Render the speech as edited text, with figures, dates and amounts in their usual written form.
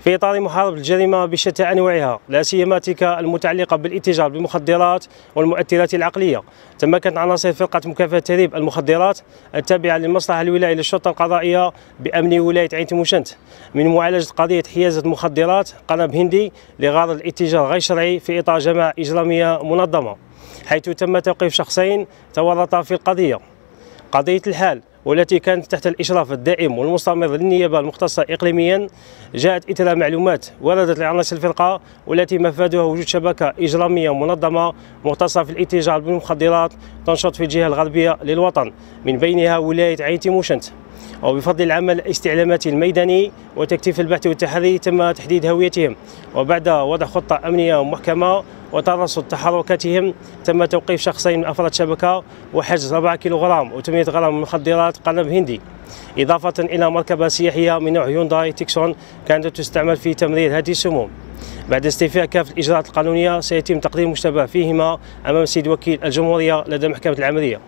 في إطار محاربة الجريمة بشتى أنواعها، لا سيما تلك المتعلقة بالاتجار بالمخدرات والمؤثرات العقلية، تمكنت عناصر فرقة مكافحة تهريب المخدرات التابعة للمصلحة الولائية للشرطة القضائية بأمن ولاية عين تيموشنت من معالجة قضية حيازة مخدرات قنب هندي لغرض الاتجار غير شرعي في إطار جماعة إجرامية منظمة، حيث تم توقيف شخصين تورطا في القضية. قضية الحال والتي كانت تحت الإشراف الدائم والمستمر للنيابة المختصة إقليميا جاءت إثر معلومات وردت لعناصر الفرقة والتي مفادها وجود شبكة إجرامية منظمة مختصة في الاتجار بالمخدرات تنشط في الجهة الغربية للوطن من بينها ولاية عين تيموشنت. وبفضل العمل الاستعلاماتي الميداني وتكثيف البحث والتحري تم تحديد هويتهم، وبعد وضع خطة أمنية محكمة وترصد تحركاتهم تم توقيف شخصين من أفراد الشبكة وحجز 4 كيلوغرام و800 غرام من مخدرات قنب هندي، إضافة إلى مركبة سياحية من نوع هيونداي تيكسون كانت تستعمل في تمرير هذه السموم. بعد استيفاء كافة الإجراءات القانونية سيتم تقديم المشتبه فيهما أمام السيد وكيل الجمهورية لدى محكمة العملية.